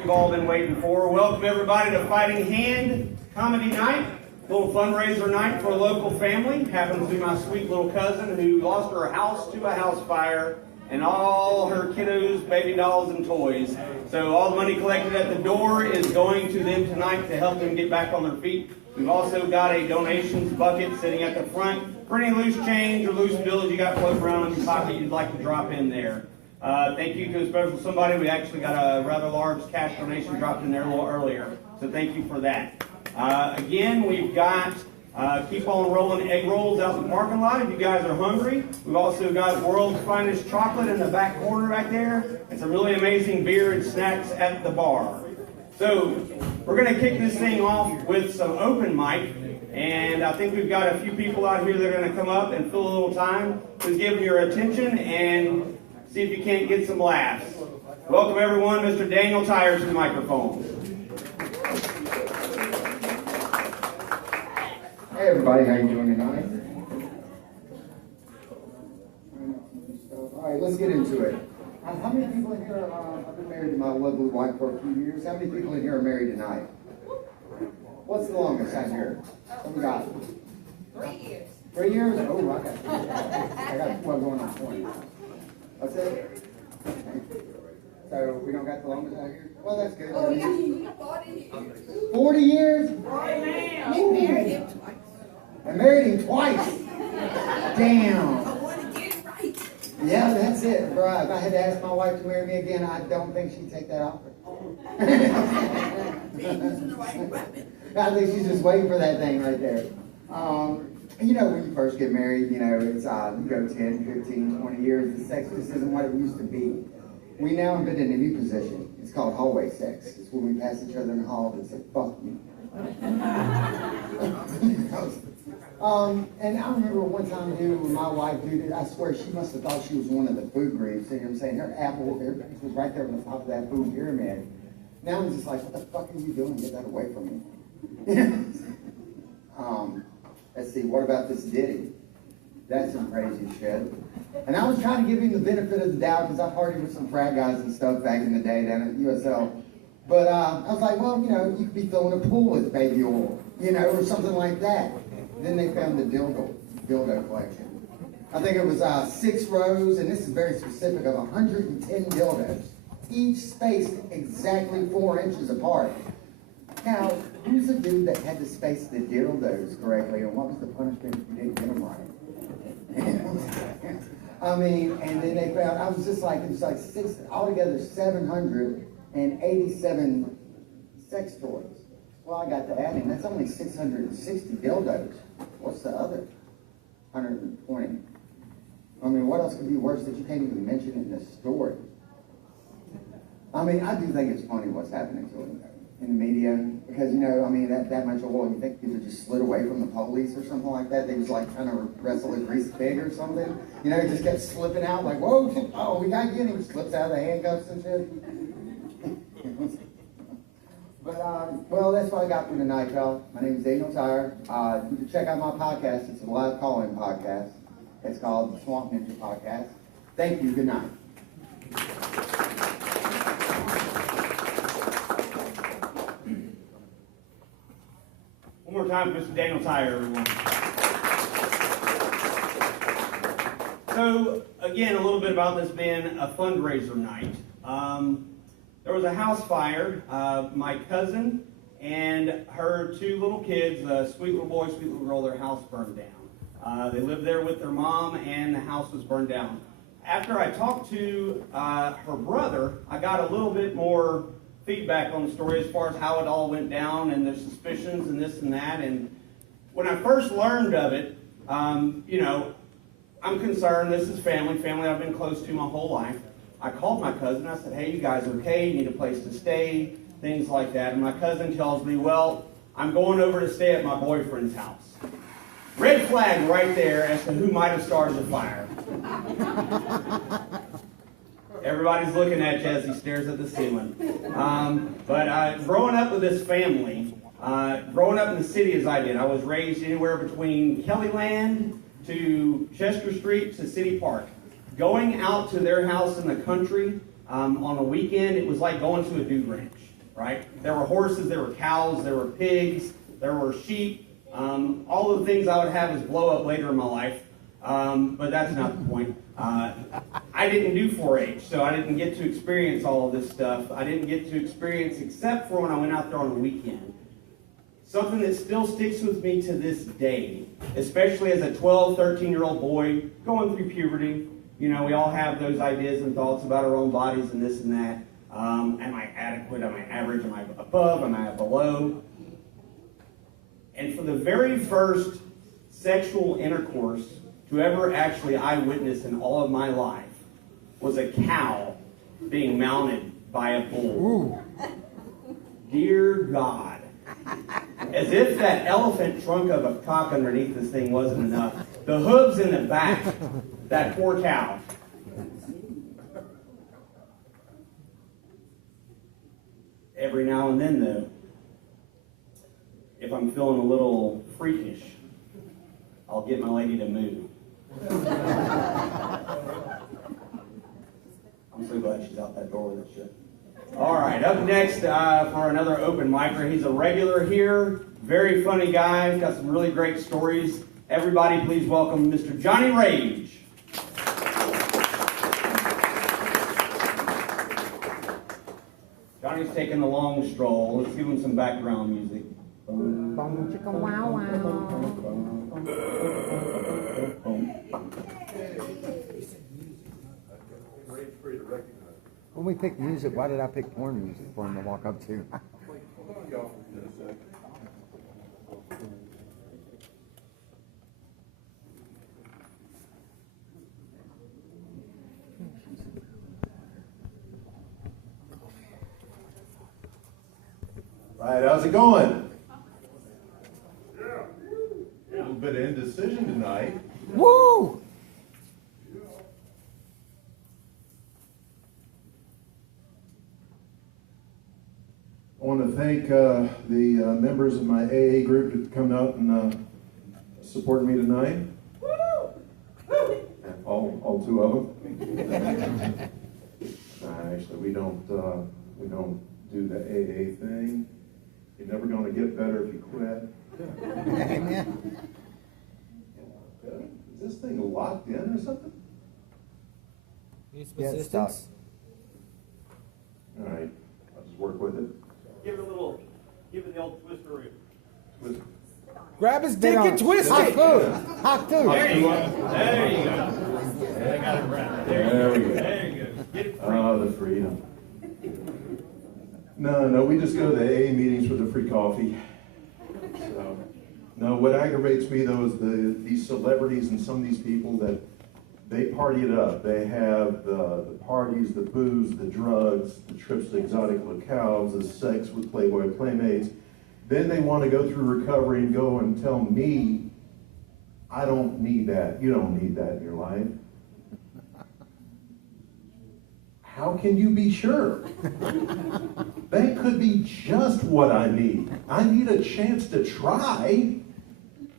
We've all been waiting for. Welcome everybody to Fighting Hand Comedy Night, a little fundraiser night for a local family. Happens to be my sweet little cousin who lost her house to a house fire and all her kiddos, baby dolls, and toys. So all the money collected at the door is going to them tonight to help them get back on their feet. We've also got a donations bucket sitting at the front for any loose change or loose bills you got floating around in your pocket you'd like to drop in there. Thank you to a special somebody. We actually got a rather large cash donation dropped in there a little earlier, so thank you for that. Again, we've got Keep On Rolling egg rolls out in the parking lot if you guys are hungry. We've also got World's Finest chocolate in the back corner back there, and some really amazing beer and snacks at the bar. So we're going to kick this thing off with some open mic, and I think we've got a few people out here that are going to come up and fill a little time. Please give them your attention and see if you can't get some laughs. Welcome everyone, Mr. Daniel Tyre to the microphone. Hey everybody, how you doing tonight? Alright, let's get into it. How many people in here, I've been married to my lovely wife for a few years. How many people in here are married tonight? What's the longest out here? What we got? 3 years. 3 years? Oh, I got 12 going on 20. That's it? So we don't got the longest out here? Well, that's good. Oh, yeah, 40 years. 40 years? You married him twice. I married him twice. Damn. I want to get it right. Yeah, that's it, bro. If I had to ask my wife to marry me again, I don't think she'd take that offer. Using the right weapon. I think she's just waiting for that thing right there. You know, when you first get married, you know, it's you go 10, 15, 20 years, the sex just isn't what it used to be. We now have been in a new position. It's called hallway sex. It's when we pass each other in the hall and say, fuck you. And I remember one time, dude, when my wife, dude, I swear she must have thought she was one of the food groups. You know what I'm saying? Her apple, her was right there on the top of that food pyramid. Now I'm just like, what the fuck are you doing? Get that away from me. Let's see, what about this Diddy? That's some crazy shit. And I was trying to give him the benefit of the doubt because I partied with some frat guys and stuff back in the day down at USL. But I was like, well, you know, you could be filling a pool with baby oil, you know, or something like that. Then they found the dildo collection. I think it was 6 rows, and this is very specific, of 110 dildos, each spaced exactly 4 inches apart. Now, who's the dude that had to space the dildos correctly, and what was the punishment if you didn't get them right? I mean, and then they found, I was just like, it was like altogether 787 sex toys. Well, I got to add in, that's only 660 dildos. What's the other 120? I mean, what else could be worse that you can't even mention it in the story? I mean, I do think it's funny what's happening to them in the media, because, you know, I mean, that much oil, you think people just slid away from the police or something like that? They was like trying to wrestle a greased pig or something. You know, it just kept slipping out, like, whoa, oh, we got you, and he slips out of the handcuffs and shit. But, well, that's what I got for tonight, y'all. My name is Daniel Tyre. You can check out my podcast. It's a live call-in podcast. It's called the Swamp Ninja Podcast. Thank you. Good night. One more time for Mr. Daniel Tyre, everyone. So, again, a little bit about this being a fundraiser night. There was a house fire. My cousin and her 2 little kids, sweet little boy, sweet little girl, their house burned down. They lived there with their mom, and the house was burned down. After I talked to her brother, I got a little bit more feedback on the story as far as how it all went down and the suspicions and this and that. And when I first learned of it, you know, I'm concerned. This is family I've been close to my whole life. I called my cousin. I said, hey, you guys okay? You need a place to stay, things like that. And my cousin tells me, well, I'm going over to stay at my boyfriend's house. Red flag right there as to who might have started the fire. Everybody's looking at you as he stares at the ceiling. But growing up with this family, growing up in the city as I did, I was raised anywhere between Kellyland to Chester Street to City Park. Going out to their house in the country on a weekend, it was like going to a dude ranch. right? There were horses, there were cows, there were pigs, there were sheep. All the things I would have as blow up later in my life, but that's not the point. I didn't do 4-H, so I didn't get to experience all of this stuff. I didn't get to experience except for when I went out there on the weekend. Something that still sticks with me to this day, especially as a 12, 13-year-old boy going through puberty. You know, we all have those ideas and thoughts about our own bodies and this and that. Am I adequate? Am I average? Am I above? Am I below? And for the very first sexual intercourse to ever actually I witnessed in all of my life was a cow being mounted by a bull. Dear God. As if that elephant trunk of a cock underneath this thing wasn't enough. The hooves in the back, that poor cow. Every now and then, though, if I'm feeling a little freakish, I'll get my lady to move. I'm so glad she's out that door with it shut. All right, up next for another open micer. He's a regular here, very funny guy, got some really great stories. Everybody, please welcome Mr. Johnny Rage. Johnny's taking the long stroll. Let's give him some background music. When we pick music, why did I pick porn music for him to walk up to? Right, how's it going? A little bit of indecision tonight. Woo! I want to thank the members of my AA group that come out and support me tonight. All two of them. Actually, we don't do the AA thing. You're never going to get better if you quit. Amen. Is this thing locked in or something? Yeah, it's stuck. All right, I'll just work with it. Give it the old twister. Twist. Grab his dick and twist Hot it. food. Hot food. There you go. There you go. I got it right. There we go. There you go. Get it free. Oh, the freedom. No, we just go to the AA meetings for the free coffee. So, no, what aggravates me though is these celebrities and some of these people that they party it up. They have the parties, the booze, the drugs, the trips to exotic locales, the sex with Playboy Playmates. Then they want to go through recovery and go and tell me, I don't need that. You don't need that in your life. How can you be sure? That could be just what I need. I need a chance to try.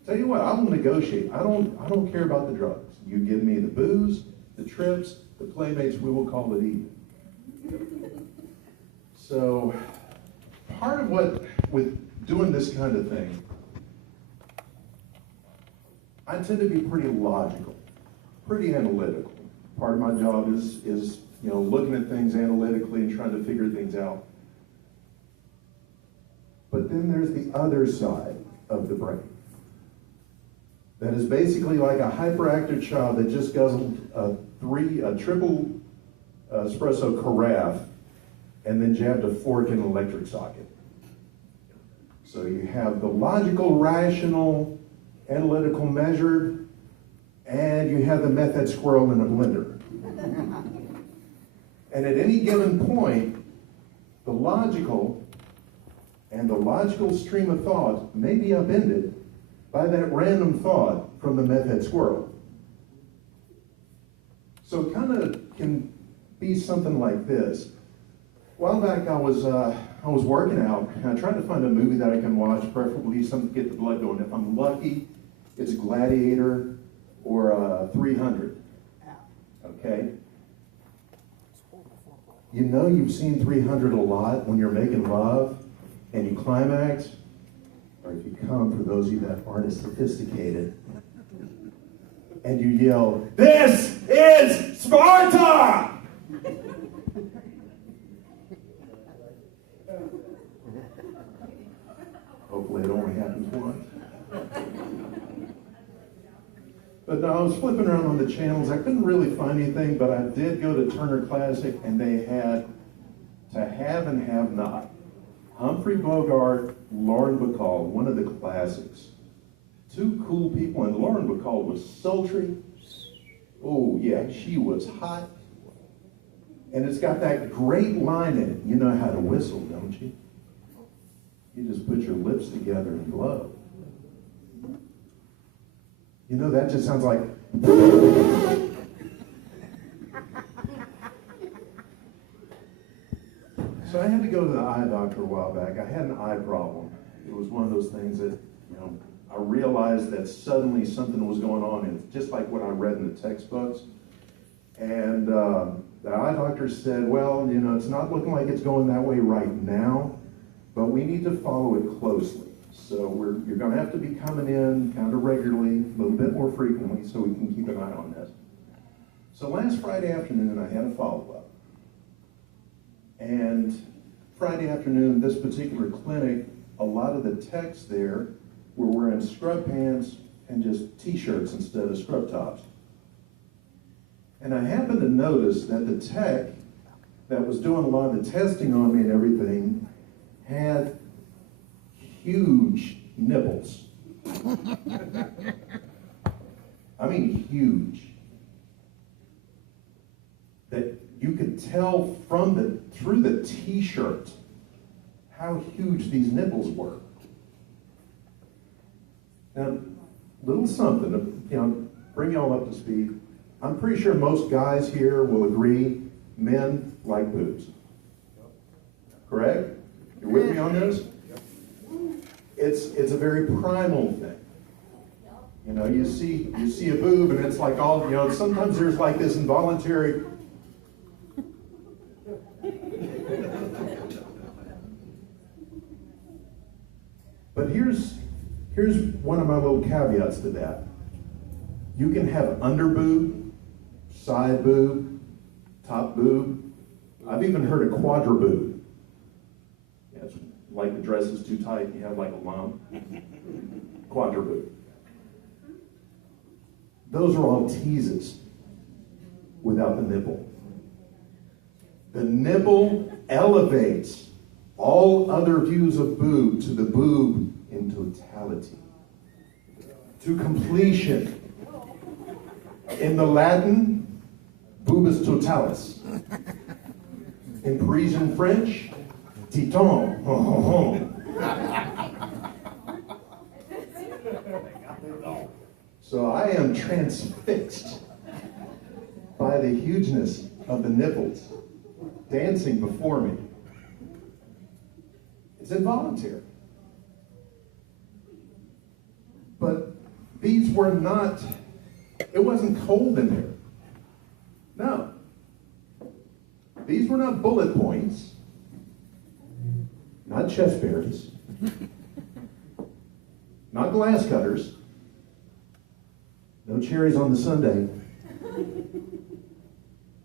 Tell you what, I will negotiate. I don't care about the drugs. You give me the booze, the trips, the playmates, we will call it even. So, part of what, with doing this kind of thing, I tend to be pretty logical, pretty analytical. Part of my job is looking at things analytically and trying to figure things out. But then there's the other side of the brain. That is basically like a hyperactive child that just guzzled a triple espresso carafe and then jabbed a fork in an electric socket. So you have the logical, rational, analytical, measured, and you have the method squirrel in a blender. And at any given point, the logical and the logical stream of thought may be upended by that random thought from the meth head squirrel. So it kind of can be something like this. A while back I was working out and I tried to find a movie that I can watch, preferably something to get the blood going. If I'm lucky, it's Gladiator or 300. Okay? You know you've seen 300 a lot when you're making love and you climax, or if you come, for those of you that aren't as sophisticated, and you yell, "This is Sparta!" Hopefully it only happens once. But no, I was flipping around on the channels. I couldn't really find anything, but I did go to Turner Classic, and they had To Have and Have Not. Humphrey Bogart, Lauren Bacall, one of the classics. Two cool people, and Lauren Bacall was sultry. Oh yeah, she was hot. And it's got that great line in it. You know how to whistle, don't you? You just put your lips together and blow. You know, that just sounds like... So I had to go to the eye doctor a while back. I had an eye problem. It was one of those things that, I realized that suddenly something was going on, and it's just like what I read in the textbooks. And the eye doctor said, well, it's not looking like it's going that way right now, but we need to follow it closely. So you're going to have to be coming in kind of regularly, a little bit more frequently, so we can keep an eye on this. So last Friday afternoon, I had a follow-up. And Friday afternoon, this particular clinic, a lot of the techs there were wearing scrub pants and just t-shirts instead of scrub tops. And I happened to notice that the tech that was doing a lot of the testing on me and everything had huge nipples. I mean huge. That you could tell through the t-shirt how huge these nipples were. Now, little something to bring y'all up to speed. I'm pretty sure most guys here will agree men like boobs. Correct? You're with me on this? It's a very primal thing. You see a boob and it's like all, sometimes there's like this involuntary. But here's one of my little caveats to that. You can have under boob, side boob, top boob. I've even heard of quadra boob. Yeah, it's like the dress is too tight, you have like a lump. Quadra boob. Those are all teases without the nipple. The nipple elevates all other views of boob to the boob in totality, to completion. In the Latin, bubus totalis. In Parisian French, titon. So I am transfixed by the hugeness of the nipples dancing before me. It's involuntary. But these were not, it wasn't cold in there. No. These were not bullet points, not chest bearings, not glass cutters, no cherries on the sundae.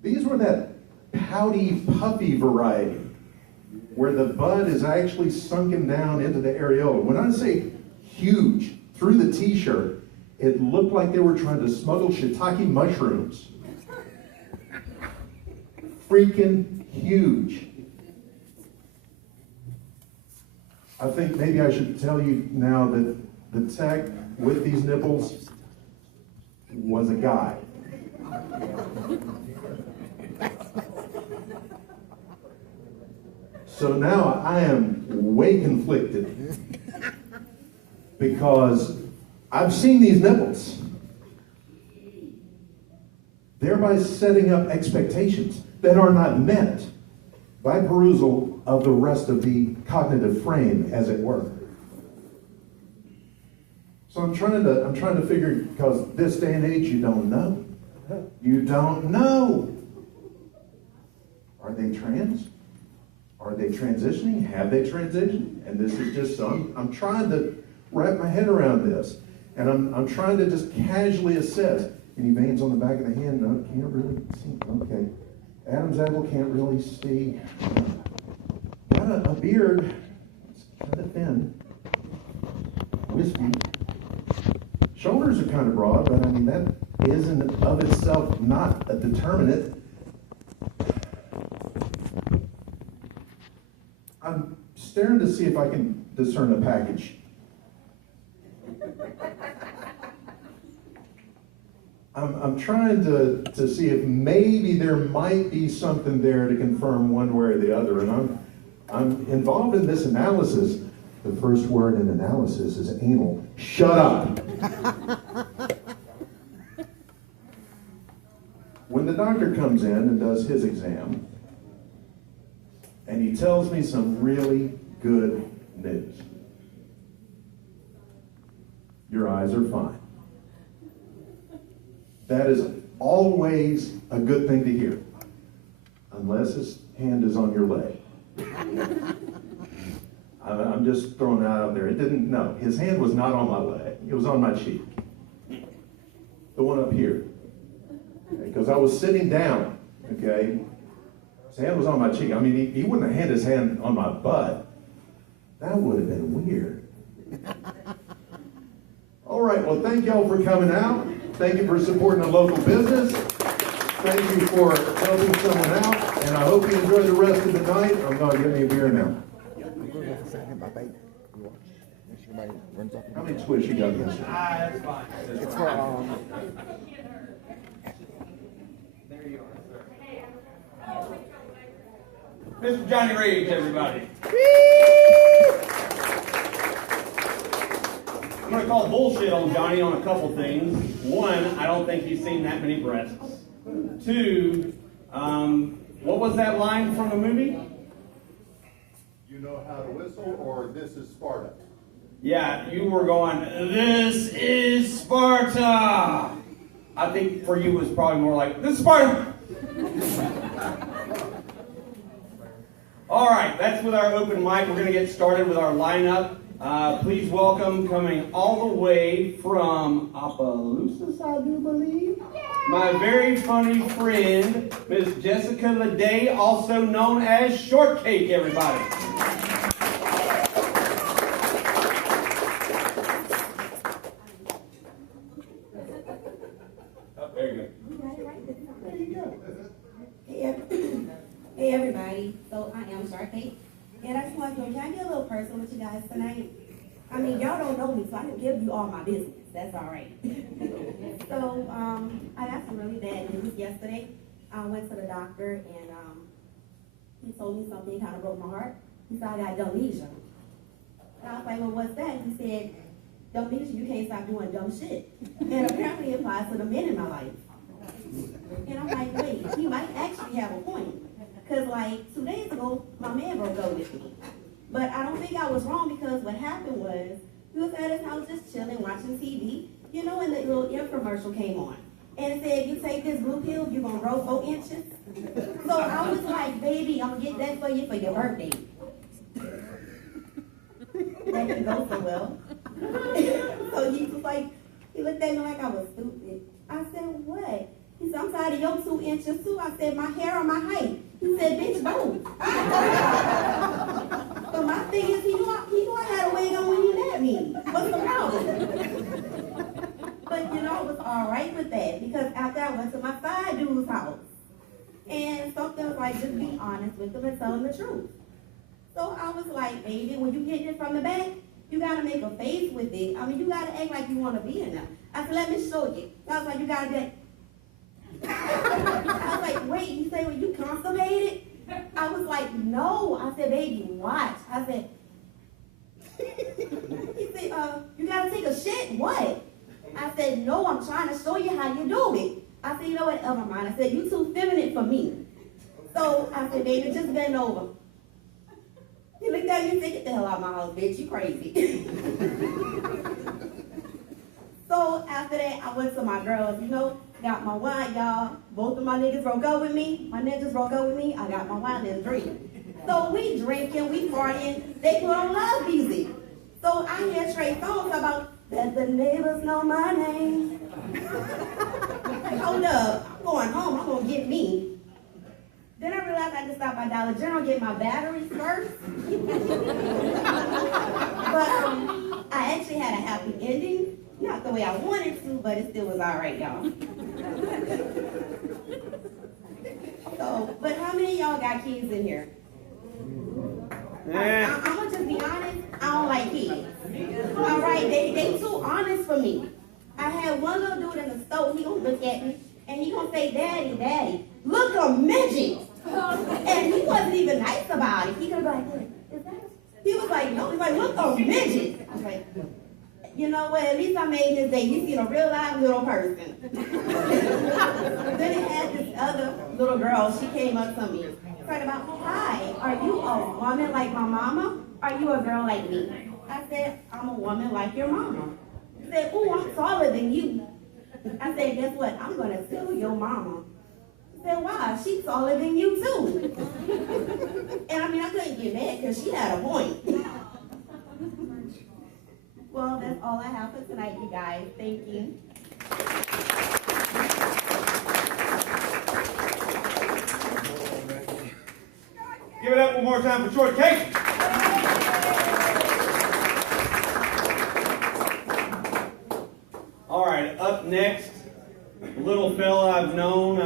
These were that pouty, puffy variety, where the bud is actually sunken down into the areola. When I say huge, through the t-shirt, it looked like they were trying to smuggle shiitake mushrooms. Freaking huge. I think maybe I should tell you now that the tech with these nipples was a guy. So now I am way conflicted because I've seen these nipples, thereby setting up expectations that are not met by perusal of the rest of the cognitive frame, as it were. So I'm trying to figure, because this day and age, you don't know. You don't know. Are they trans? Are they transitioning? Have they transitioned? And this is just, I'm trying to wrap my head around this. And I'm trying to just casually assess. Any veins on the back of the hand? No, can't really see. Okay. Adam's apple, can't really see. Got a beard. It's kind of thin. Wispy. Shoulders are kind of broad, but I mean, that is in and of itself not a determinant. I'm staring to see if I can discern a package. I'm trying to see if maybe there might be something there to confirm one way or the other, and I'm involved in this analysis. The first word in analysis is anal. Shut up! When the doctor comes in and does his exam, and he tells me some really good news. Your eyes are fine. That is always a good thing to hear, unless his hand is on your leg. I'm just throwing that out there. It didn't, no, his hand was not on my leg. It was on my cheek. The one up here. Because I was sitting down, okay? His hand was on my cheek. I mean, he wouldn't have had his hand on my butt. That would have been weird. All right, well, thank y'all for coming out. Thank you for supporting a local business. Thank you for helping someone out. And I hope you enjoy the rest of the night. I'm going to get me a beer now. How many twists you got in this? That's fine. It's for, There you are, sir. Mr. Johnny Rage, everybody. I'm going to call bullshit on Johnny on a couple things. One, I don't think he's seen that many breasts. Two, what was that line from the movie? You know how to whistle, or this is Sparta? Yeah, you were going, this is Sparta. I think for you it was probably more like, this is Sparta. All right, that's with our open mic. We're going to get started with our lineup. Please welcome, coming all the way from Opelousas, I do believe, my very funny friend, Miss Jessica Leday, also known as Shortcake, everybody. Oh, there you go. Hey everybody, so I am Sharkay, and I just want to know, can I get a little personal with you guys tonight? I mean, y'all don't know me, so I can give you all my business. That's all right. So, I got some really bad news yesterday. I went to the doctor, and he told me something kind of broke my heart. He said I got dumnesia. And I was like, well, what's that? He said, dumnesia, you can't stop doing dumb shit. And apparently it applies to the men in my life. And I'm like, wait, he might actually have a point. Because like 2 days ago, my man broke up with me. But I don't think I was wrong, because what happened was, he was at his house just chilling, watching TV, you know, and the little infomercial came on. And it said, you take this blue pill, you're going to grow 4 inches. So I was like, baby, I'm going to get that for you for your birthday. That didn't go so well. So he was like, he looked at me like I was stupid. I said, what? He said, I'm tired of your 2 inches too. I said, my hair or my height? He said, bitch, both. So my thing is, he knew I had a wig on when he met me. What's the problem? But you know, I was all right with that, because after I went to my side dude's house, and something was like, just be honest with them and tell them the truth. So I was like, baby, when you get it from the back, you gotta make a face with it. I mean, you gotta act like you wanna be in there. I said, let me show you. I was like, you gotta be. I was like, wait, you say, well, you consummated? I was like, no. I said, baby, watch. I said, he said, you gotta take a shit? What? I said, no, I'm trying to show you how you do it. I said, you know what, never mind. I said, you too feminine for me. So I said, baby, just bend over. He looked at me and said, get the hell out of my house, bitch, you crazy. So after that, I went to my girls, you know, got my wine, y'all, Both of my niggas broke up with me. My ninjas broke up with me. I got my wild and drink. So we drinking, we partying. They put on love music. So I hear straight songs about that the neighbors know my name. Hold up, I'm going home. I'm gonna get me. Then I realized I had to stop by Dollar General and get my batteries first. But I actually had a happy ending. Not the way I wanted to, but it still was all right, y'all. So, but how many of y'all got kids in here? I'm gonna just be honest, I don't like kids. All right, they too honest for me. I had one little dude in the store, he gonna look at me, and he gonna say, Daddy, Daddy, look a midget. And he wasn't even nice about it. He gonna be like, is that? He was like, no, he's like, look a midget. I was like, you know what, at least I made his day. You seen a real live little person. Then it had this other little girl, she came up to me. Talking about, hi, are you a woman like my mama? Are you a girl like me? I said, I'm a woman like your mama. She said, oh, I'm taller than you. I said, guess what? I'm gonna steal your mama. She said, why? She's taller than you too. And I mean, I couldn't get mad because she had a point. Well, that's all I have for tonight, you guys. Thank you. Give it up one more time for Short Casey. All right, up next, a little fella I've known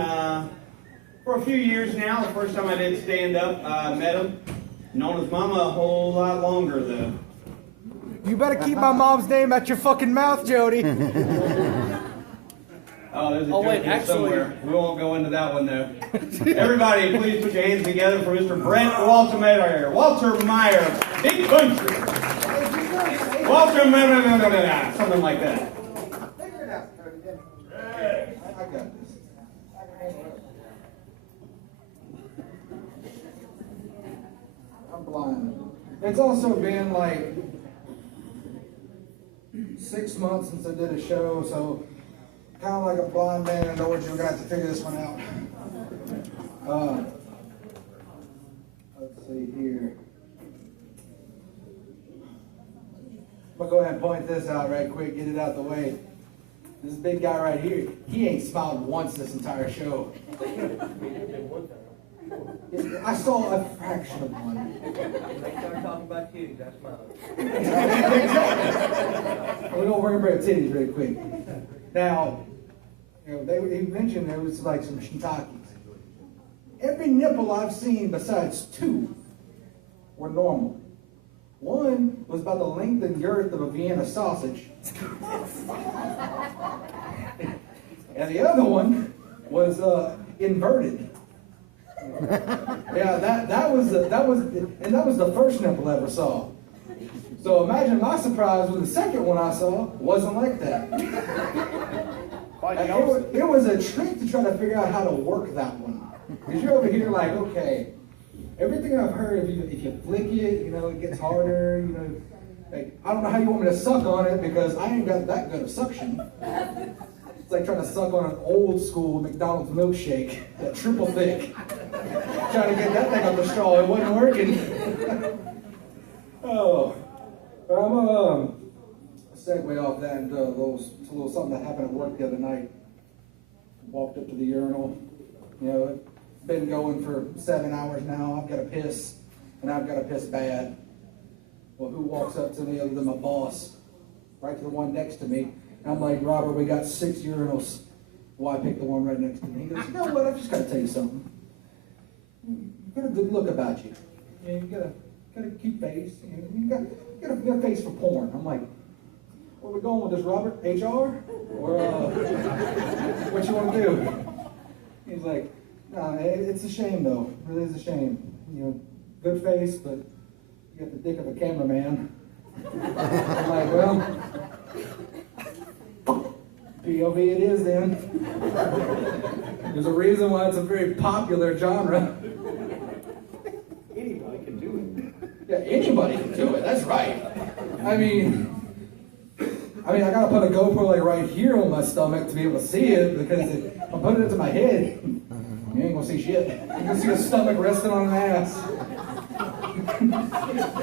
for a few years now. The first time I did stand up, I met him. Known his mama a whole lot longer though. You better keep my mom's name out your fucking mouth, Jody. Oh, there's a joke here somewhere. We won't go into that one though. Everybody, please put your hands together for Mr. Brent Walter Meyer. Walter Meyer, Big Country. Walter Meyer, something like that. Figure it out, Cody. I got this. I'm blind. It's also been like 6 months since I did a show, so kind of like a blind man in an orchard, we're gonna have to figure this one out. Let's see here. I'm gonna go ahead and point this out right quick, get it out the way. This big guy right here, he ain't smiled once this entire show. I saw a fraction of one. They start talking about titties, that's mine. We're gonna worry about titties real quick. Now, you know, he mentioned there was like some shiitakes. Every nipple I've seen besides 2 were normal. One was about the length and girth of a Vienna sausage. And the other one was inverted. Yeah, that was the first nipple I ever saw. So imagine my surprise when the second one I saw wasn't like that. It was a trick to try to figure out how to work that one. Because you're over here like, okay, everything I've heard, if you flick it, you know, it gets harder, you know. Like, I don't know how you want me to suck on it because I ain't got that good of suction. It's like trying to suck on an old school McDonald's milkshake, that triple thick. Trying to get that thing up the straw, it wasn't working. Oh, but I'm gonna segue off that into a little something that happened at work the other night. Walked up to the urinal, you know, it's been going for 7 hours now. I've got to piss, and I've got to piss bad. Well, who walks up to me other than my boss? Right to the one next to me. And I'm like, Robert, we got 6 urinals. Well, I picked the one right next to me. He goes, you know what, I've just got to tell you something. You got a good look about you. You got a cute face. You got a face for porn. I'm like, where are we going with this, Robert? HR? Or what you want to do? He's like, nah, it's a shame though. It really is a shame. You know, good face, but you got the dick of a cameraman. I'm like, well, POV it is then. There's a reason why it's a very popular genre. Anybody can do it. Yeah, anybody can do it, that's right. I mean, I gotta put a GoPro like right here on my stomach to be able to see it because I put it to my head. You ain't gonna see shit. You're gonna see a stomach resting on an ass.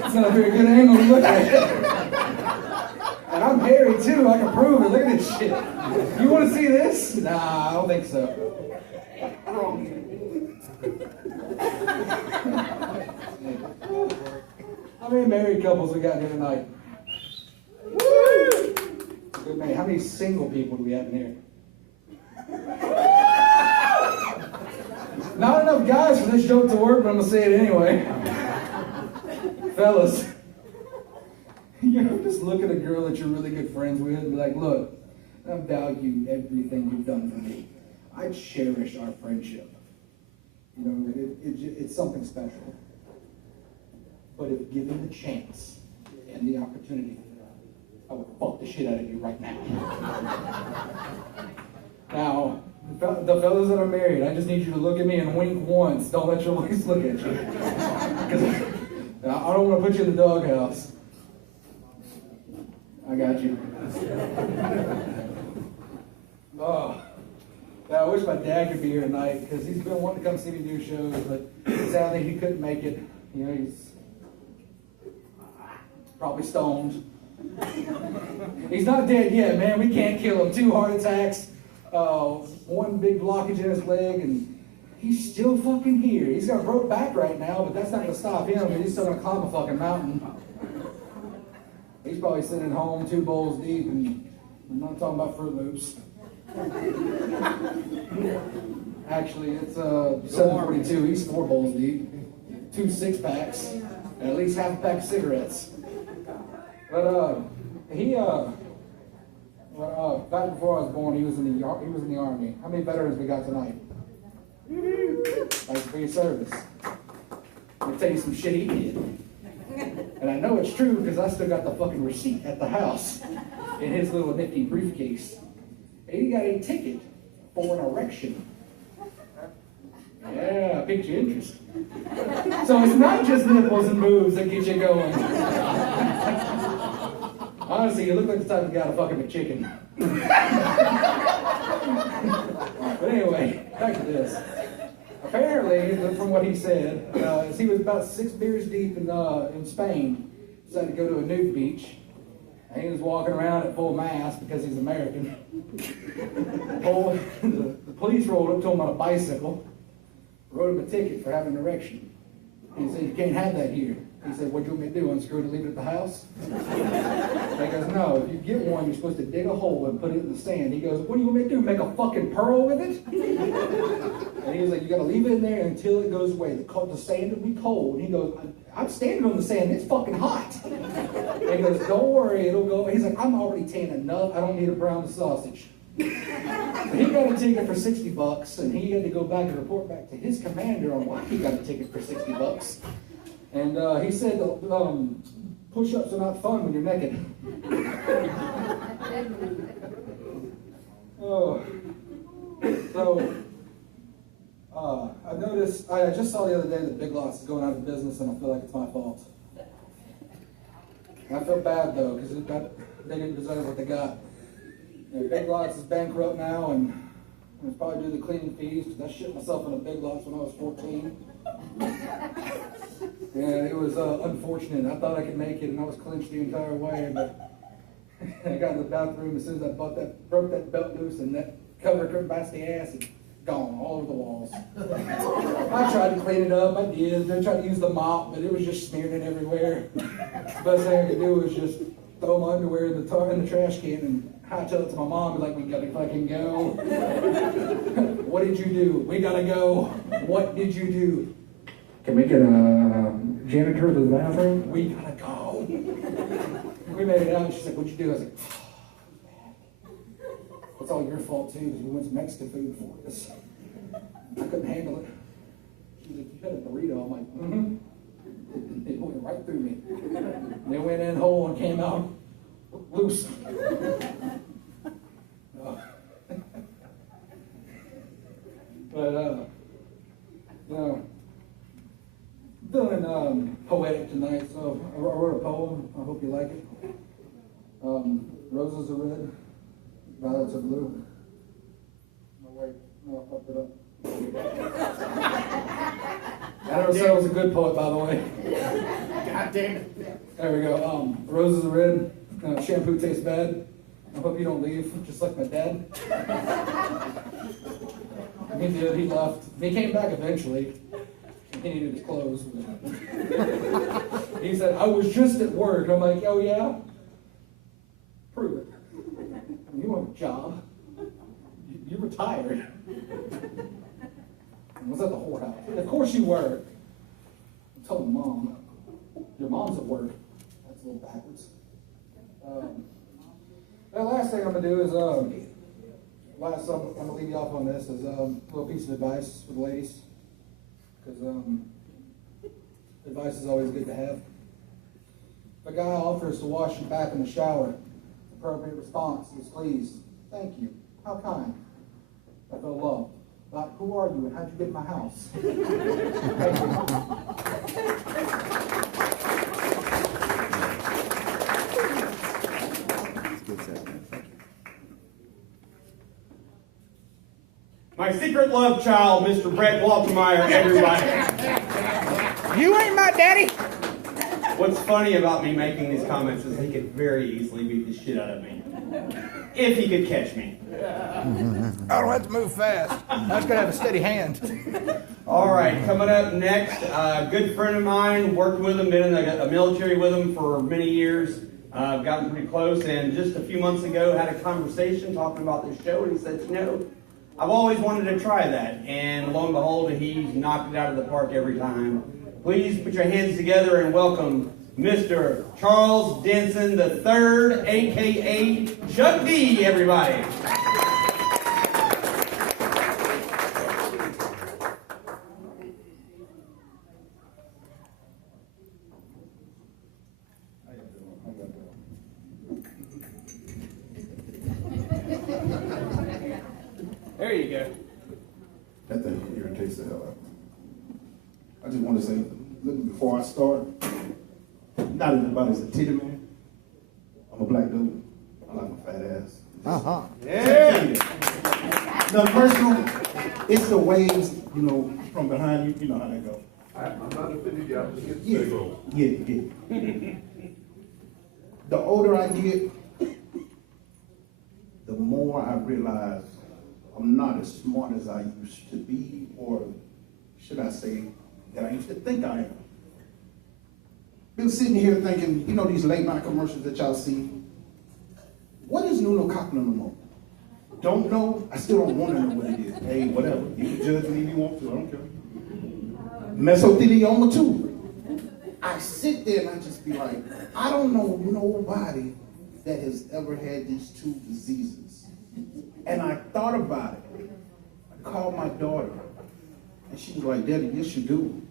It's not a very good angle to look at it. And I'm married too, I can prove it. Look at this shit. You wanna see this? Nah, I don't think so. How many married couples we got here tonight? Woo! Good man. How many single people do we have in here? Not enough guys for this joke to work, but I'm gonna say it anyway. Fellas, you ever just look at a girl that you're really good friends with and be like, look, I value everything you've done for me. I cherish our friendship. You know, it's something special. But if given the chance and the opportunity, I would fuck the shit out of you right now. Now, the fellas that are married, I just need you to look at me and wink once. Don't let your wife look at you. Because I don't want to put you in the doghouse. I got you. Oh. Now, I wish my dad could be here tonight because he's been wanting to come see me do shows, but sadly he couldn't make it. You know, he's probably stoned. He's not dead yet, man. We can't kill him. 2 heart attacks, one big blockage in his leg, and he's still fucking here. He's got a broke back right now, but that's not going to stop him. He's still going to climb a fucking mountain. He's probably sitting at home 2 bowls deep, and I'm not talking about Fruit Loops. Actually, it's 7:42. He's 4 bowls deep, 2 6-packs, and at least half a pack of cigarettes. But back before I was born, he was in the army. How many veterans we got tonight? Thanks for your service. Let me tell you some shit he did. And I know it's true because I still got the fucking receipt at the house in his little nifty briefcase. And he got a ticket for an erection. Yeah, piqued your interest. So it's not just nipples and boobs that get you going. Honestly, you look like the type of guy to fuck a McChicken. But anyway, back to this. Apparently, from what he said, as he was about 6 beers deep in Spain, decided to go to a nude beach. And he was walking around at full mast because he's American. The police rolled up to him on a bicycle, wrote him a ticket for having an erection. He said, you can't have that here. He said, what do you want me to do, unscrew it and leave it at the house? And he goes, no, if you get one, you're supposed to dig a hole and put it in the sand. He goes, what do you want me to do, make a fucking pearl with it? And he was like, you gotta leave it in there until it goes away. The sand will be cold. And he goes, I'm standing on the sand, it's fucking hot. And he goes, don't worry, it'll go. He's like, I'm already tan enough, I don't need to brown the sausage. So he got a ticket for $60, and he had to go back and report back to his commander on why he got a ticket for $60. And he said, push-ups are not fun when you're naked. Oh. So, I noticed, I just saw the other day that Big Lots is going out of business, and I feel like it's my fault. I feel bad, though, because they didn't deserve what they got. And Big Lots is bankrupt now, and it's probably due to the cleaning fees, because I shit myself in a Big Lots when I was 14. And it was unfortunate. I thought I could make it, and I was clenched the entire way, but I got in the bathroom as soon as I broke that belt loose, and that cover couldn't bounce the ass, it's gone all over the walls. I tried to clean it up, I did. I tried to use the mop, but it was just smearing it everywhere. The best thing I could do was just throw my underwear in the trash can and hightail it to my mom and be like, we gotta fucking go. What did you do? We gotta go. What did you do? Can we get a janitor to the bathroom? We gotta go. We made it out, and she's like, what'd you do? I was like, it's all your fault too, because we went to Mexican food before this. I couldn't handle it. She's like, you had a burrito? I'm like, mm-hmm. It went right through me. And it went in whole and came out loose. But, feeling poetic tonight, so I wrote a poem. I hope you like it. Roses are red, violets are blue. Oh, wait, No, I fucked it up. I never said I was a good poet, by the way. God damn it. There we go. Roses are red. Shampoo tastes bad. I hope you don't leave, just like my dad. He did. He left. He came back eventually. He needed his clothes. He said, "I was just at work." I'm like, "Oh yeah? Prove it. You have a job. You're retired." I was at the whorehouse. Of course you were. I told Mom, "Your mom's at work." That's a little backwards. The last thing I'm gonna do is, I'm gonna leave you off on this, is a little piece of advice for the ladies. Because advice is always good to have. If a guy offers to wash your back in the shower, the appropriate response is, "Please, thank you, how kind. I feel loved. But who are you and how'd you get in my house?" Thank My secret love child, Mr. Brett Waltermeyer, everybody. You ain't my daddy. What's funny about me making these comments is he could very easily beat the shit out of me. If he could catch me. I don't have to move fast. I just gotta have a steady hand. All right, coming up next, a good friend of mine, worked with him, been in the military with him for many years. Gotten pretty close, and just a few months ago had a conversation talking about this show, and he said, I've always wanted to try that, and lo and behold, he's knocked it out of the park every time. Please put your hands together and welcome Mr. Charles Denson III, a.k.a. Chuck D, everybody. There you go. That thing irritates the hell out of me. I just want to say, look, before I start, not everybody's a titty man. I'm a black dude. I like my fat ass. Yeah. No, personal, it's the waves, from behind you. You know how that go. I'm not offended, y'all, just get the signal. Yeah. The older I get, the more I realize I'm not as smart as I used to be, or should I say, that I used to think I am. Been sitting here thinking, these late night commercials that y'all see. What is Nuno Cocknum? Don't know. I still don't want to know what it is. Hey, whatever. You can judge me if you want to. I don't care. Mesothelioma too. I sit there and I just be like, I don't know nobody that has ever had these two diseases. And I thought about it. I called my daughter, and she was like, "Daddy, yes you do.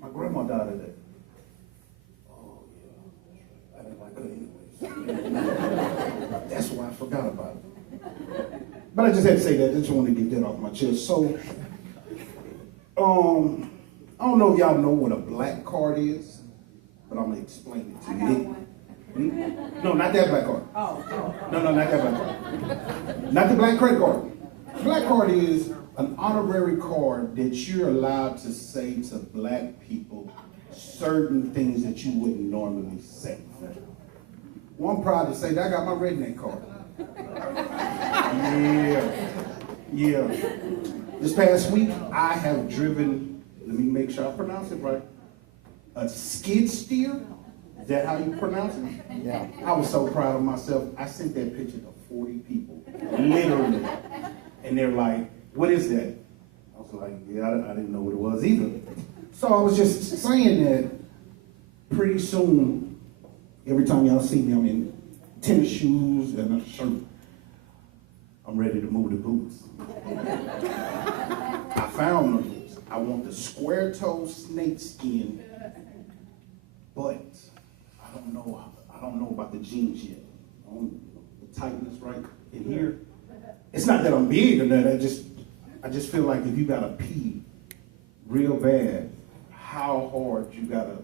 My grandma died of that." Oh yeah, I didn't like her anyways. That's why I forgot about it. But I just had to say that. I just wanted to get that off my chest. So, I don't know if y'all know what a black card is, but I'm gonna explain it to you. I got one. No, not that black card. Oh. No, not that black card. Not the black credit card. Black card is an honorary card that you're allowed to say to black people certain things that you wouldn't normally say. Well, I'm proud to say that I got my redneck card. Yeah. This past week, I have driven, let me make sure I pronounce it right, a skid steer. Is that how you pronounce it? Yeah. I was so proud of myself. I sent that picture to 40 people, literally. And they're like, "What is that?" I was like, "Yeah, I didn't know what it was either." So I was just saying that pretty soon, every time y'all see me, I'm in tennis shoes and a shirt. I'm ready to move the boots. I found them. I want the square toe snake skin, but I don't know about the jeans yet. The tightness right in here. It's not that I'm big or that. I just feel like if you gotta pee real bad, how hard you gotta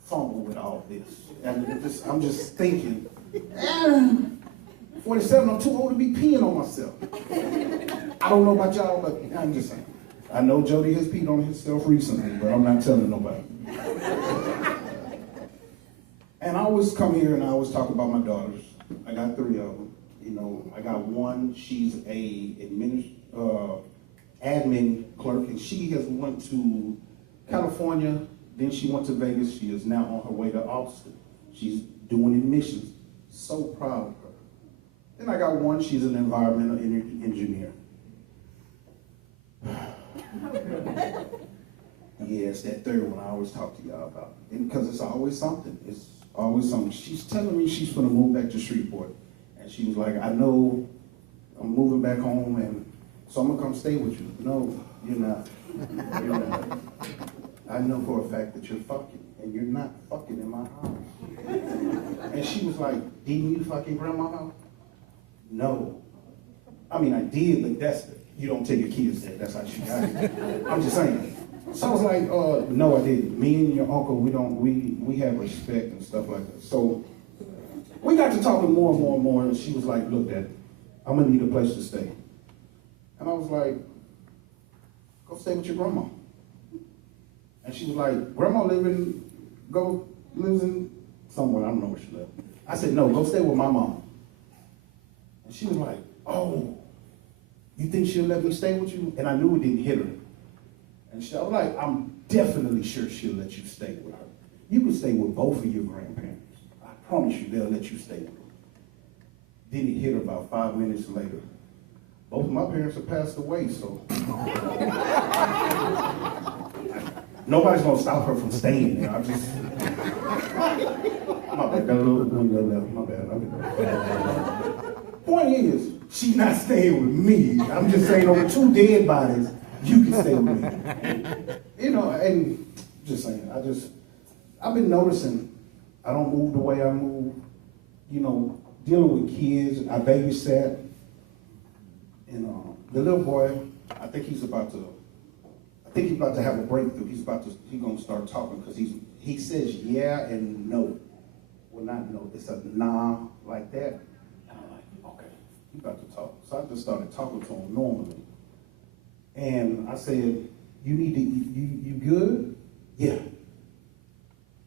fumble with all this. And I'm just thinking, 47, I'm too old to be peeing on myself. I don't know about y'all, but I'm just saying. I know Jody has peed on himself recently, but I'm not telling nobody. And I always come here and I always talk about my daughters. I got 3 of them. You know, I got one, she's a admin clerk, and she has went to California, then she went to Vegas. She is now on her way to Austin. She's doing admissions. So proud of her. Then I got one, she's an environmental engineer. Yes, that third one I always talk to y'all about. And because it's always something. It's always something. She's telling me she's gonna move back to Shreveport. And she was like, I know I'm moving back home, and so I'm gonna come stay with you. No, you're not. You're not. I know for a fact that you're fucking, and you're not fucking in my house. And she was like, didn't you fucking grandma's house? No. I mean, I did, but you don't take your kids there. That's how she got it. I'm just saying. So I was like, no, I didn't. Me and your uncle, we have respect and stuff like that. So we got to talking more and more and more, and she was like, look, Dad, I'm gonna need a place to stay. And I was like, go stay with your grandma. And she was like, grandma lives in somewhere, I don't know where she lives. I said, no, go stay with my mom. And she was like, oh, you think she'll let me stay with you? And I knew it didn't hit her. And I was like, I'm definitely sure she'll let you stay with her. You can stay with both of your grandparents. I promise you they'll let you stay with them. Then it hit her about 5 minutes later. Both of my parents have passed away, so. Nobody's gonna stop her from staying there. I just. My bad, my bad. Point is, she's not staying with me. I'm just saying, over 2 dead bodies, you can stay with me. You know, and just saying, I've been noticing I don't move the way I move. You know, dealing with kids, I babysat. And the little boy, I think he's about to have a breakthrough. He's gonna start talking because he says yeah and no. Well, not no, it's a nah like that. And I'm like, okay, he's about to talk. So I just started talking to him normally. And I said, you good? Yeah.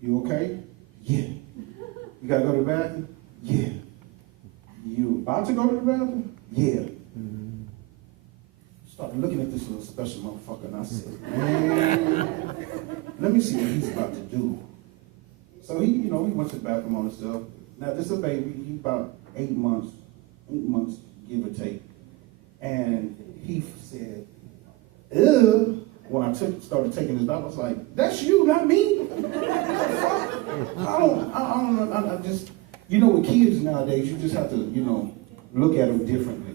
You okay? Yeah. You gotta go to the bathroom? Yeah. You about to go to the bathroom? Yeah. Started looking at this little special motherfucker, and I said, man, let me see what he's about to do. So he went to the bathroom on himself. Now this is a baby, he's about 8 months, give or take. And he said, ew. When I started taking his bath, I was like, that's you, not me. I just, with kids nowadays, you just have to, look at them differently.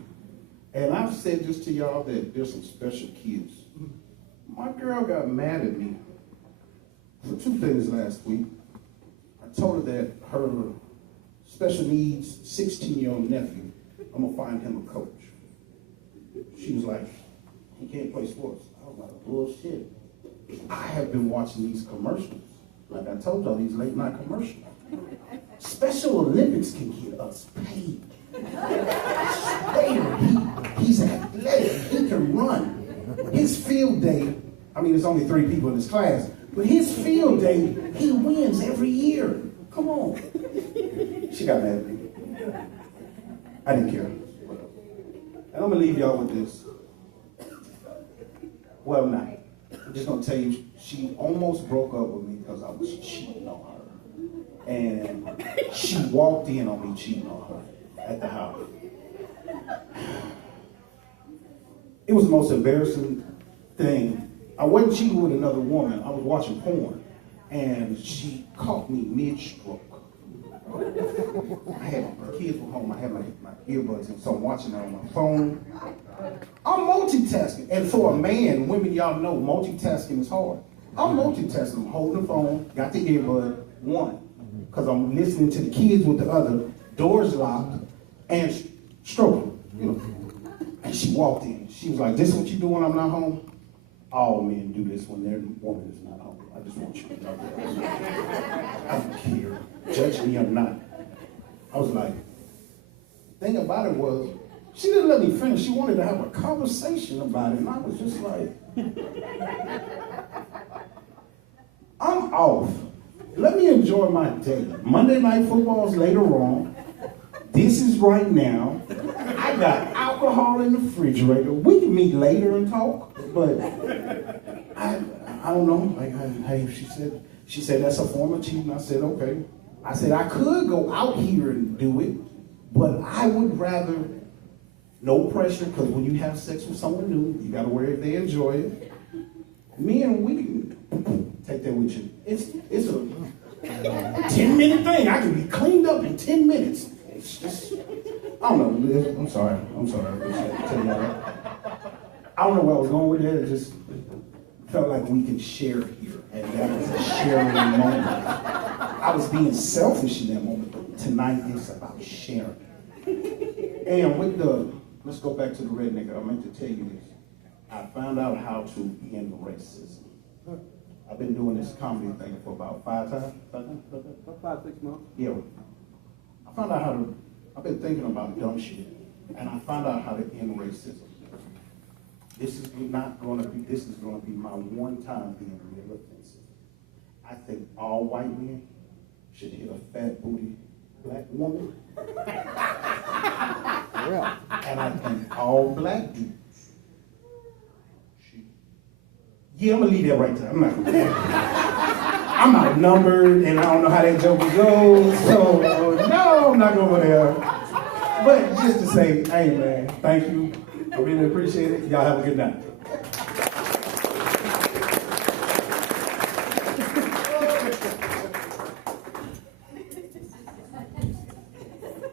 And I've said this to y'all that there's some special kids. My girl got mad at me for 2 things last week. I told her that her special needs 16-year-old nephew, I'm gonna find him a coach. She was like, he can't play sports. I was like, bullshit. I have been watching these commercials. Like I told y'all, these late night commercials. Special Olympics can get us paid. He's athletic, he can run. His field day, there's only 3 people in his class, but his field day, he wins every year. Come on. She got mad at me. I didn't care. And I'm gonna leave y'all with this. Well, not. I'm just gonna tell you, she almost broke up with me because I was cheating on her. And she walked in on me cheating on her at the house. It was the most embarrassing thing. I wasn't cheating with another woman. I was watching porn. And she caught me mid-stroke. I had my kids were home. I had my earbuds in, so I'm watching it on my phone. I'm multitasking. And for a man, women, y'all know multitasking is hard. I'm multitasking. I'm holding the phone, got the earbud, one, because I'm listening to the kids with the other, doors locked, and stroking, And she walked in. She was like, this is what you do when I'm not home? All men do this when their woman is not home. I just want you to know that. I don't care. Judge me or not. I was like, thing about it was, she didn't let me finish. She wanted to have a conversation about it, and I was just like, I'm off. Let me enjoy my day. Monday Night Football is later on. This is right now. I got alcohol in the refrigerator. We can meet later and talk, but I don't know. Like, hey, she said that's a form of cheating. I said, okay. I said, I could go out here and do it, but I would rather no pressure, because when you have sex with someone new, you gotta worry if they enjoy it. Me and we can take that with you. It's a 10-minute thing. I can be cleaned up in 10 minutes. It's just, I don't know. I'm sorry. I tell you that. I don't know where I was going with that. It just felt like we could share here, and that was a sharing moment. I was being selfish in that moment, but tonight is about sharing. And let's go back to the redneck. I meant to tell you this. I found out how to end racism. I've been doing this comedy thing for about 5 times. About 5-6 months. Yeah. I found out I've been thinking about dumb shit, and I found out how to end racism. This is going to be my one time being real offensive. I think all white men should hit a fat booty black woman. And I think all black dudes should. Yeah, I'm gonna leave that right there. I'm outnumbered, and I don't know how that joke goes, so no, I'm not going there. But just to say, hey man, thank you. I really appreciate it. Y'all have a good night.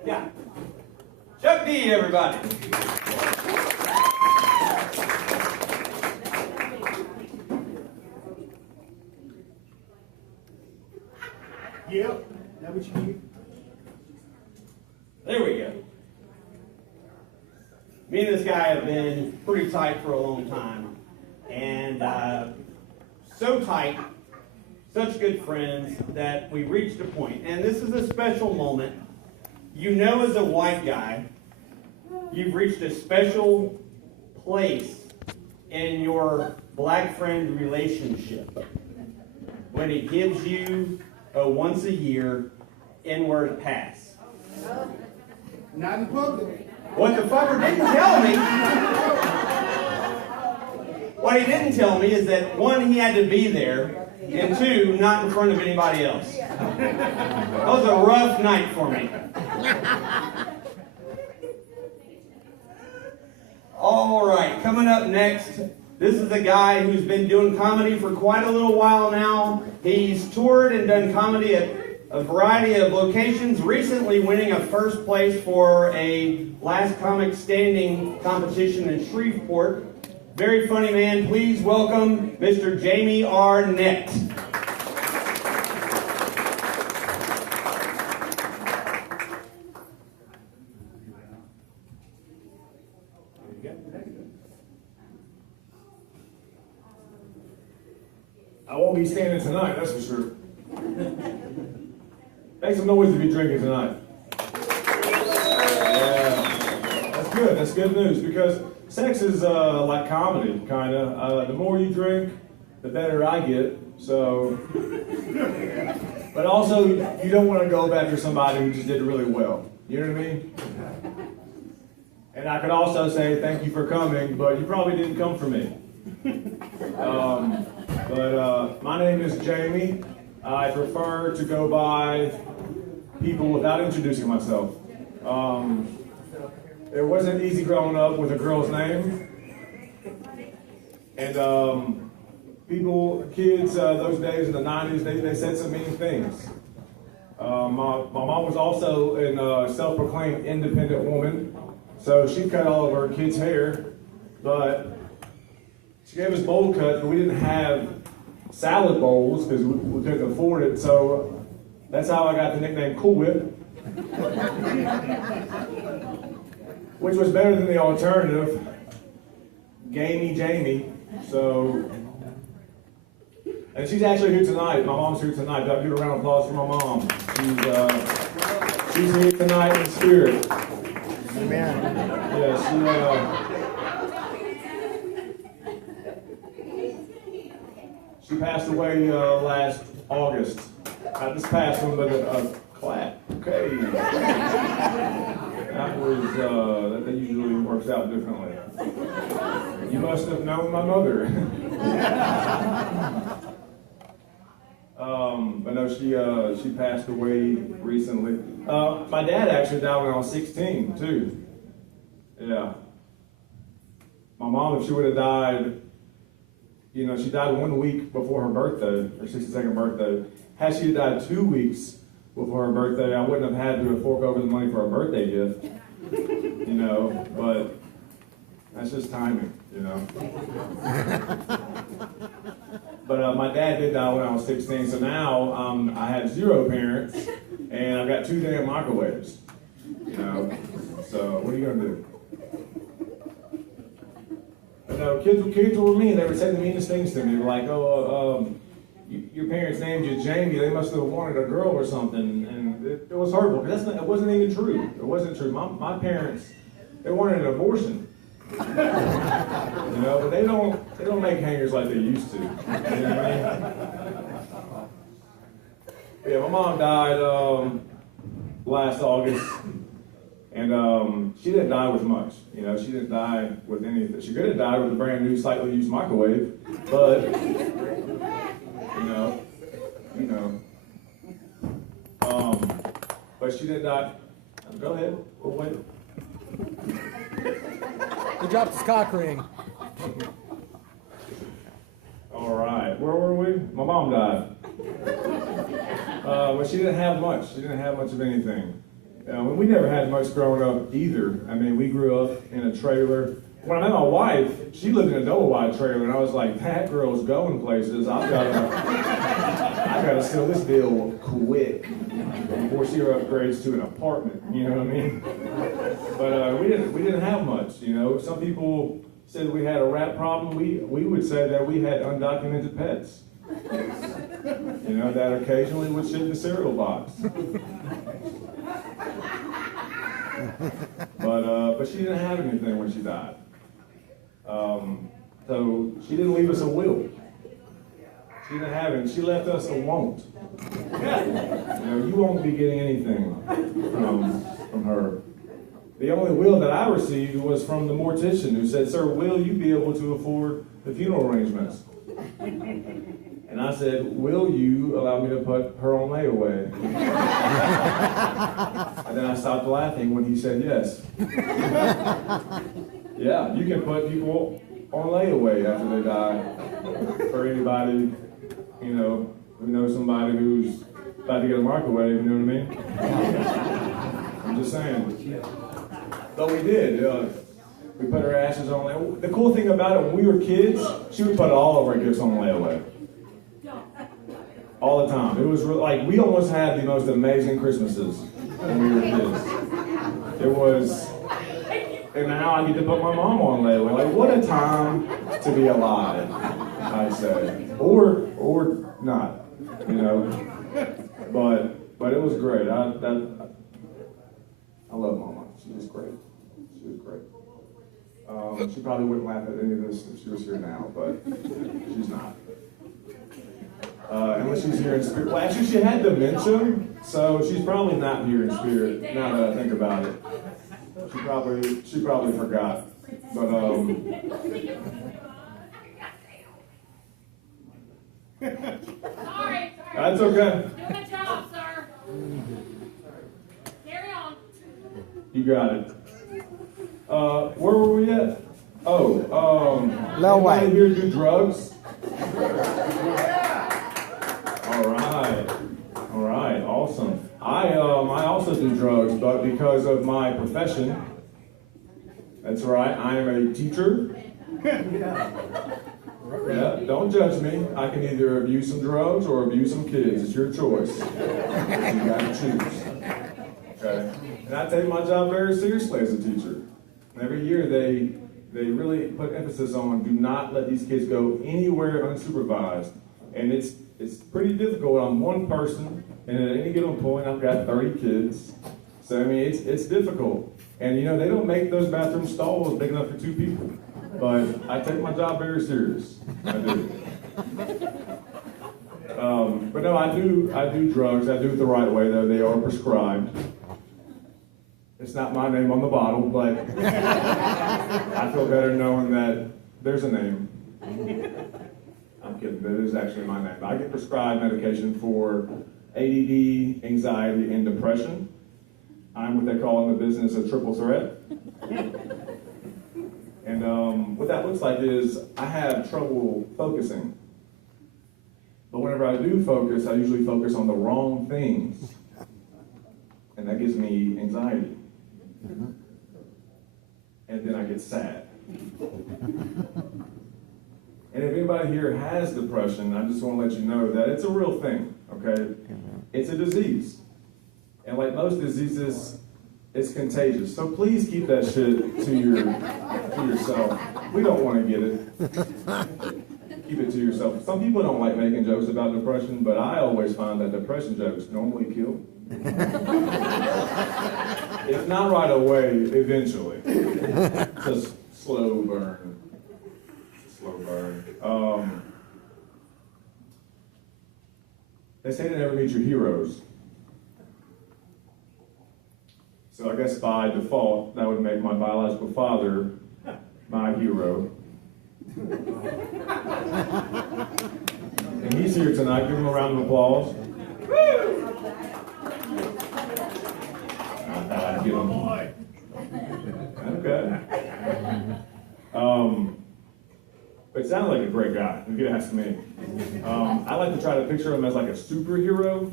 Yeah. Chuck D, everybody. Yep, that what you need? There we go. Me and this guy have been pretty tight for a long time. And so tight, such good friends, that we reached a point. And this is a special moment. You know, as a white guy, you've reached a special place in your black friend relationship when he gives you a once a year inward pass. Not in public. What the fucker didn't tell me, what he didn't tell me is that 1, he had to be there, and 2, not in front of anybody else. That was a rough night for me. All right, coming up next, this is a guy who's been doing comedy for quite a little while now. He's toured and done comedy at a variety of locations, recently winning a first place for a Last Comic Standing competition in Shreveport. Very funny man. Please welcome Mr. Jamie Arnett. I won't be standing tonight, that's for sure. Make some noise if you're drinking tonight. Yeah, that's good. That's good news, because sex is like comedy, kind of. The more you drink, the better I get. So, but also you don't want to go after somebody who just did really well. You know what I mean? And I could also say thank you for coming, but you probably didn't come for me. My name is Jamie. I prefer to go by people without introducing myself. It wasn't easy growing up with a girl's name. And kids those days in the 90s, they said some mean things. My mom was also a self-proclaimed independent woman, so she cut all of her kids' hair, but she gave us bowl cuts, but we didn't have salad bowls because we couldn't afford it, so that's how I got the nickname Cool Whip, which was better than the alternative, Gamey Jamie. So, and she's actually here tonight. My mom's here tonight. I'll give a round of applause for my mom. She's here tonight in spirit. Yeah, she passed away last August. Not this past one, but clap. Okay. That was, that usually works out differently. You must have known my mother. But no, she passed away recently. My dad actually died when I was 16, too. Yeah. My mom, if she would have died, you know, she died 1 week before her birthday, her 62nd birthday. Had she died 2 weeks before her birthday, I wouldn't have had to fork over the money for a birthday gift. You know, but that's just timing, you know. But my dad did die when I was 16, so now I have 0 parents, and I've got 2 damn microwaves, you know. So what are you gonna do? But no, kids were mean. They were saying the meanest things to me, like, your parents named you Jamie. They must have wanted a girl or something, and it was hurtful. Because it wasn't even true. It wasn't true. My parents, they wanted an abortion. You know, but they don't make hangers like they used to. You know what I mean? Yeah, my mom died last August, and she didn't die with much. You know, she didn't die with anything. She could have died with a brand new, slightly used microwave, but you know. But she didn't die. Go ahead. We'll wait. He dropped his cock ring. All right, where were we? My mom died. But she didn't have much. She didn't have much of anything. We never had much growing up either. I mean, we grew up in a trailer. When I met my wife, she lived in a double wide trailer, and I was like, that girl's going places. I gotta seal this deal quick before she upgrades to an apartment. You know what I mean? But we didn't have much. You know, some people said we had a rat problem. We would say that we had undocumented pets. You know, that occasionally would shit in the cereal box. But she didn't have anything when she died. So she didn't leave us a will. She didn't have it. She left us a won't. You know, you won't be getting anything from her. The only will that I received was from the mortician who said, "Sir, will you be able to afford the funeral arrangements?" And I said, "Will you allow me to put her on layaway?" And then I stopped laughing when he said yes. Yeah, you can put people on layaway after they die. For anybody, you know, who knows somebody who's about to get a microwave, you know what I mean? I'm just saying. But we did. We put her ashes on layaway. The cool thing about it, when we were kids, she would put all of her gifts on layaway. All the time. It was like, we almost had the most amazing Christmases when we were kids. It was, and now I get to put my mom on layaway. Like, what a time to be alive, I'd say. Or not, you know. But it was great. I love Mama. She was great. She was great. She probably wouldn't laugh at any of this if she was here now, but she's not. Unless she's here in spirit. Well, actually, she had dementia, so she's probably not here in spirit. Now that I think about it, she probably forgot. But Sorry. That's okay. Doing my job, sir. Carry on. You got it. Where were we at? Anybody here do drugs? All right, awesome. I also do drugs, but because of my profession, that's right, I am a teacher. Yeah, don't judge me. I can either abuse some drugs or abuse some kids. It's your choice. You gotta choose. Okay? And I take my job very seriously as a teacher. Every year they really put emphasis on do not let these kids go anywhere unsupervised. And it's pretty difficult. I'm one person, and at any given point I've got 30 kids. So, I mean, it's difficult. And, you know, they don't make those bathroom stalls big enough for 2 people. But I take my job very serious. I do. But no, I do drugs. I do it the right way, though. They are prescribed. It's not my name on the bottle, but I feel better knowing that there's a name. I'm kidding, that is actually my name. I get prescribed medication for ADD, anxiety, and depression. I'm what they call in the business a triple threat. And what that looks like is I have trouble focusing. But whenever I do focus, I usually focus on the wrong things. And that gives me anxiety. And then I get sad. And if anybody here has depression, I just want to let you know that it's a real thing, okay? It's a disease. And like most diseases, it's contagious. So please keep that shit to yourself. We don't want to get it. Keep it to yourself. Some people don't like making jokes about depression, but I always find that depression jokes normally kill. If not right away, eventually. Just slow burn. Slow burn. They say to never meet your heroes. So I guess by default, that would make my biological father my hero. And he's here tonight. Give him a round of applause. Give him. Okay. But it sounded like a great guy, if you ask me. I like to try to picture him as like a superhero.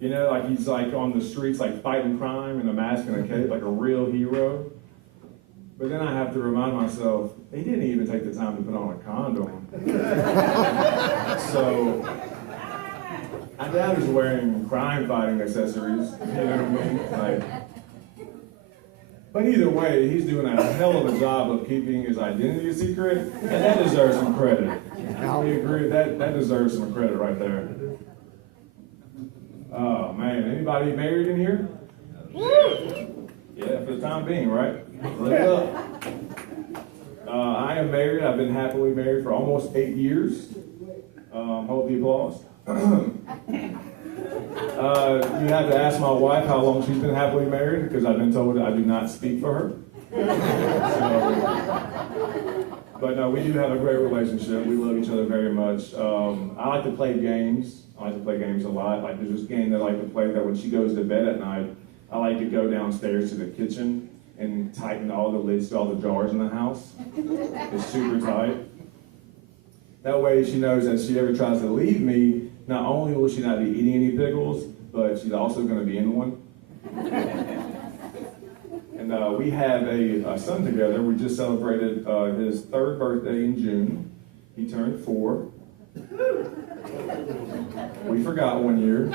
You know, like he's like on the streets, like fighting crime in a mask and a cape, like a real hero. But then I have to remind myself, he didn't even take the time to put on a condom. So, I doubt he's wearing crime-fighting accessories, you know what I mean? Like, but either way, he's doing a hell of a job of keeping his identity a secret, and that deserves some credit. We agree, that deserves some credit right there. Oh man, anybody married in here? Yeah, for the time being, right? Live it up. I am married. I've been happily married for almost 8 years. Hold the applause. You have to ask my wife how long she's been happily married, because I've been told I do not speak for her. But no, we do have a great relationship. We love each other very much. I like to play games. I like to play games a lot. Like there's this game that I like to play that when she goes to bed at night, I like to go downstairs to the kitchen and tighten all the lids to all the jars in the house. It's super tight. That way she knows that if she ever tries to leave me, not only will she not be eating any pickles, but she's also going to be in one. And we have a son together. We just celebrated his 3rd birthday in June. He turned 4. We forgot 1 year.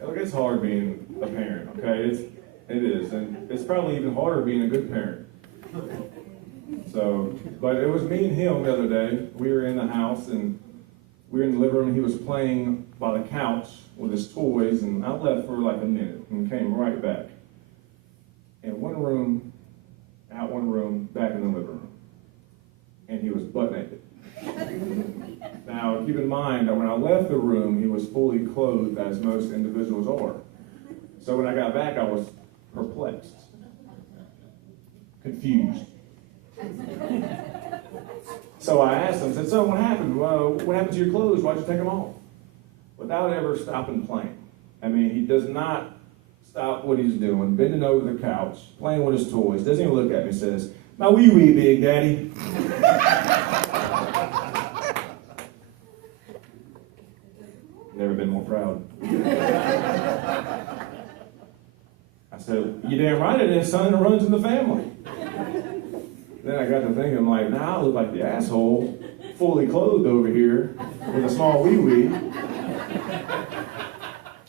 Look, it's hard being a parent, okay? It is, and it's probably even harder being a good parent. So, but it was me and him the other day. We were in the house, and we were in the living room, and he was playing by the couch with his toys, and I left for like a minute and came right back. In one room, out one room, back in the living room. And he was butt naked. Now, keep in mind that when I left the room, he was fully clothed, as most individuals are. So when I got back, I was perplexed, confused. So I asked him, I said, "So what happened? What happened to your clothes? Why'd you take them off?" Without ever stopping playing. I mean, he does not stop what he's doing, bending over the couch, playing with his toys, doesn't even look at me and says, "My wee big daddy." Never been more proud. I said, "You damn right it is, son, it runs in the family." Then I got to thinking, I'm like, now I look like the asshole, fully clothed over here, with a small wee.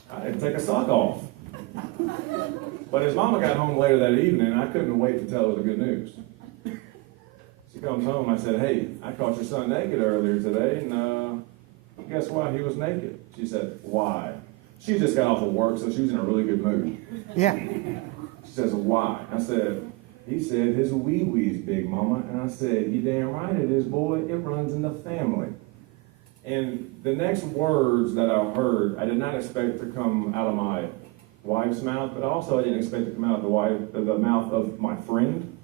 I had to take a sock off. But his mama got home later that evening, and I couldn't wait to tell her the good news. She comes home, I said, "Hey, I caught your son naked earlier today, and guess why he was naked?" She said, "Why?" She just got off of work, so she was in a really good mood. Yeah. She says, why? I said, he said his wee-wee's big, mama. And I said, you damn right it is, boy. It runs in the family. And the next words that I heard, I did not expect to come out of my wife's mouth, but also I didn't expect to come out of the mouth of my friend.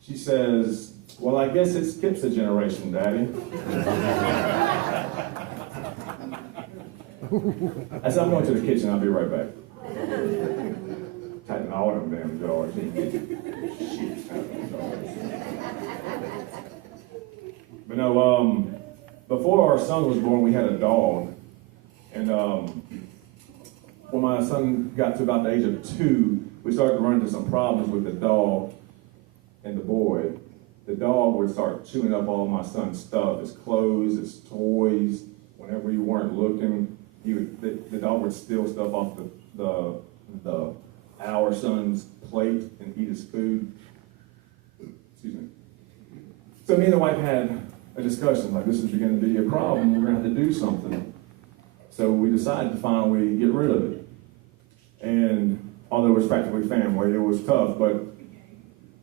She says, well, I guess it skips a generation, Daddy. I said, I'm going to the kitchen. I'll be right back. Tighten all them damn jars. But no, before our son was born, we had a dog. And when my son got to about the age of 2, we started to run into some problems with the dog and the boy. The dog would start chewing up all of my son's stuff, his clothes, his toys. Whenever you weren't looking, the dog would steal stuff off our son's plate and eat his food. Excuse me. So me and the wife had a discussion, like, this is beginning to be a problem, we're gonna have to do something. So we decided to finally get rid of it. And although it was practically family, it was tough, but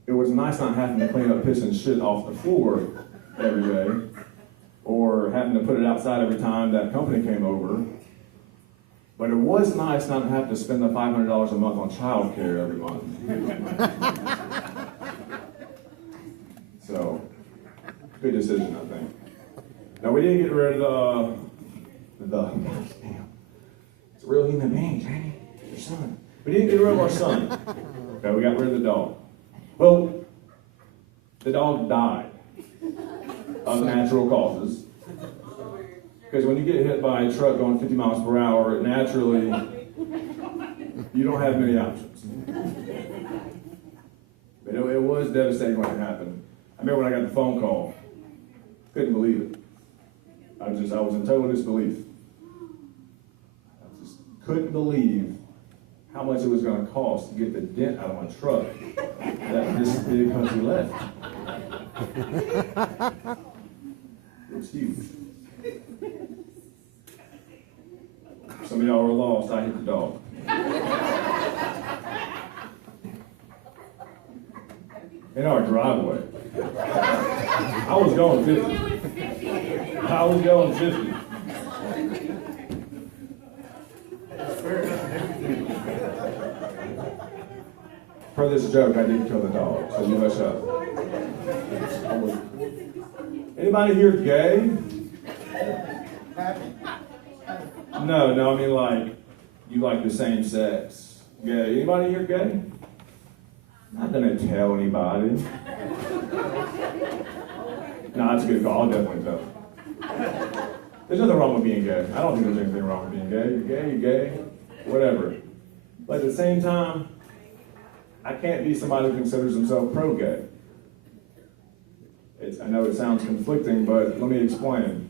it was nice not having to clean up piss and shit off the floor every day, or having to put it outside every time that company came over. But it was nice not to have to spend the $500 a month on childcare every month. So, good decision, I think. Now, we didn't get rid of damn, it's a real human being, Jamie, your son. We didn't get rid of our son. Okay, we got rid of the dog. Well, the dog died of natural causes. Because when you get hit by a truck going 50 miles per hour, naturally, you don't have many options. But it was devastating when it happened. I remember when I got the phone call, couldn't believe it. I was in total disbelief. I just couldn't believe how much it was going to cost to get the dent out of my truck that this big country left. It was huge. Some of y'all were lost. I hit the dog. In our driveway. I was going 50. I was going 50. For this joke, I didn't kill the dog, so you hush up. Anybody here gay? No, I mean like, you like the same sex. Gay. Anybody here gay? Not gonna tell anybody. No, that's a good call. I'll definitely tell. There's nothing wrong with being gay. I don't think there's anything wrong with being gay. You're gay, whatever. But at the same time, I can't be somebody who considers himself pro-gay. I know it sounds conflicting, but let me explain.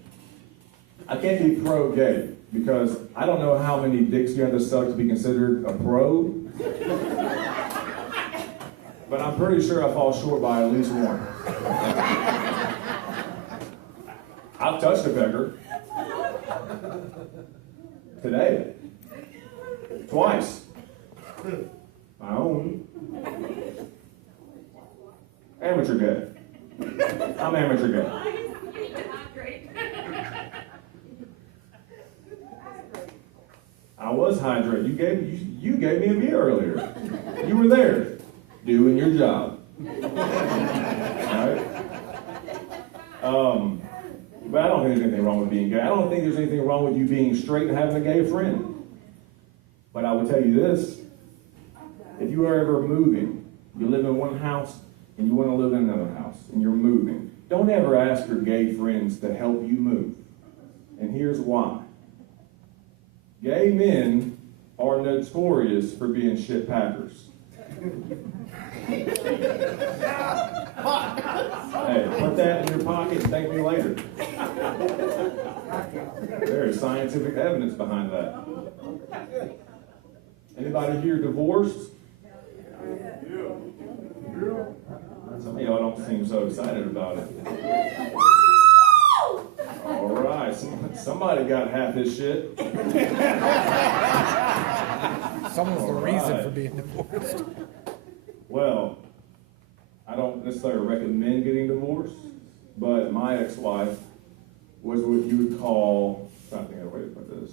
I can't be pro-gay because I don't know how many dicks you have to suck to be considered a pro. But I'm pretty sure I fall short by at least one. I've touched a pecker. Today. Twice. My own. Amateur gay. I'm amateur gay. I was hydrated. You gave me a beer earlier. You were there, doing your job. Right? But I don't think there's anything wrong with being gay. I don't think there's anything wrong with you being straight and having a gay friend. But I will tell you this: if you are ever moving, you live in one house and you want to live in another house, and you're moving, don't ever ask your gay friends to help you move. And here's why. Gay men are notorious for being shit packers. Hey, put that in your pocket and thank me later. There is scientific evidence behind that. Anybody here divorced? Some of y'all don't seem so excited about it. All right, somebody got half this shit. Someone's the All reason right. for being divorced. Well, I don't necessarily recommend getting divorced, but my ex-wife was what you would call, I'm trying to think of a way to put this,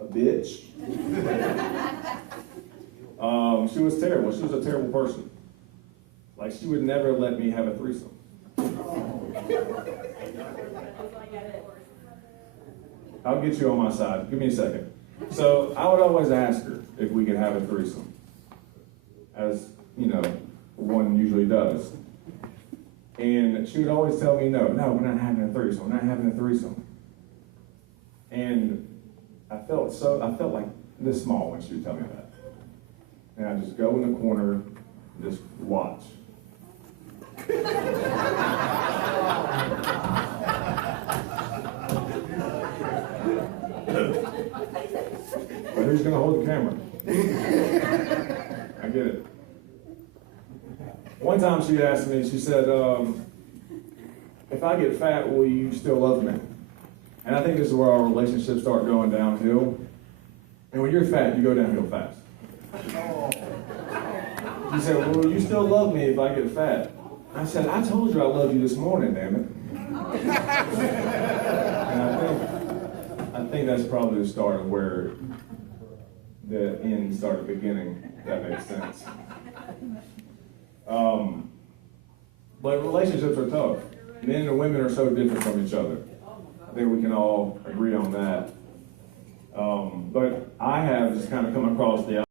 a bitch. She was terrible. She was a terrible person. Like, she would never let me have a threesome. I'll get you on my side. Give me a second. So I would always ask her if we could have a threesome, as you know, one usually does. And she would always tell me, no, we're not having a threesome. We're not having a threesome. And I felt like this small when she would tell me that. And I just go in the corner and just watch. But who's gonna hold the camera? I get it. One time she asked me, she said, if I get fat, will you still love me? And I think this is where our relationships start going downhill. And when you're fat, you go downhill fast. She said, well, will you still love me if I get fat? I said, I told you I loved you this morning, damn it. And I think that's probably the start of where the end started beginning, if that makes sense. But relationships are tough. Men and women are so different from each other. I think we can all agree on that. But I have just kind of come across the